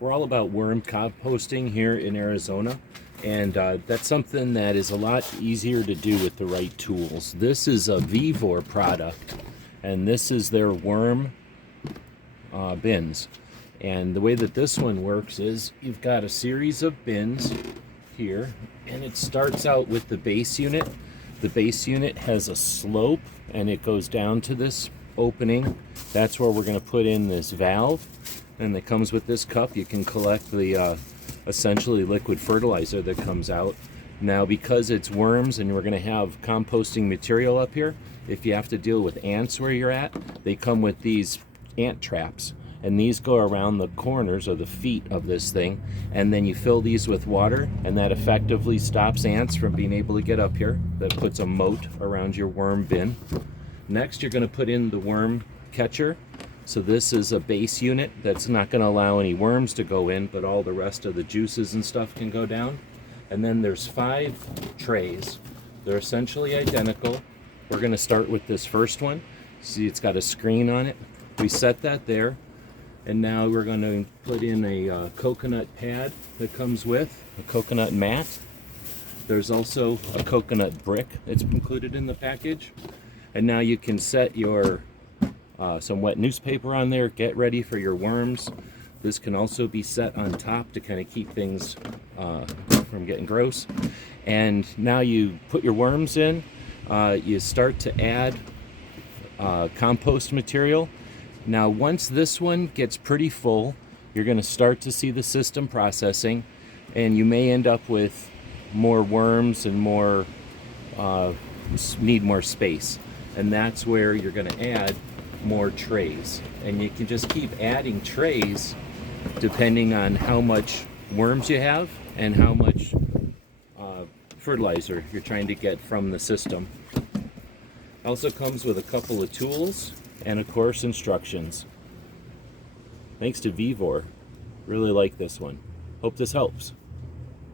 We're all about worm composting here in Arizona, and that's something that is a lot easier to do with the right tools. This is a VEVOR product, and this is their worm bins. And the way that this one works is you've got a series of bins here, and it starts out with the base unit. The base unit has a slope, and it goes down to this opening. That's where we're going to put in this valve, and it comes with this cup. You can collect the essentially liquid fertilizer that comes out. Now, because it's worms and we're going to have composting material up here, if you have to deal with ants where you're at, they come with these ant traps, and these go around the corners or the feet of this thing, and then you fill these with water, and that effectively stops ants from being able to get up here. That puts a moat around your worm bin. Next, you're going to put in the worm catcher. So this is a base unit that's not going to allow any worms to go in, but all the rest of the juices and stuff can go down. And then there's 5 trays. They're essentially identical. We're going to start with this first one. See, it's got a screen on it. We set that there. And now we're going to put in a coconut pad that comes with a coconut mat. There's also a coconut brick that's included in the package. And now you can set your some wet newspaper on there, get ready for your worms. This can also be set on top to kind of keep things from getting gross. And now you put your worms in, you start to add compost material. Now once this one gets pretty full, you're going to start to see the system processing, and you may end up with more worms and more need more space. And that's where you're going to add more trays, and you can just keep adding trays depending on how much worms you have and how much fertilizer you're trying to get from the system. Also comes with a couple of tools and of course instructions. Thanks to VEVOR. Really like this one. Hope this helps.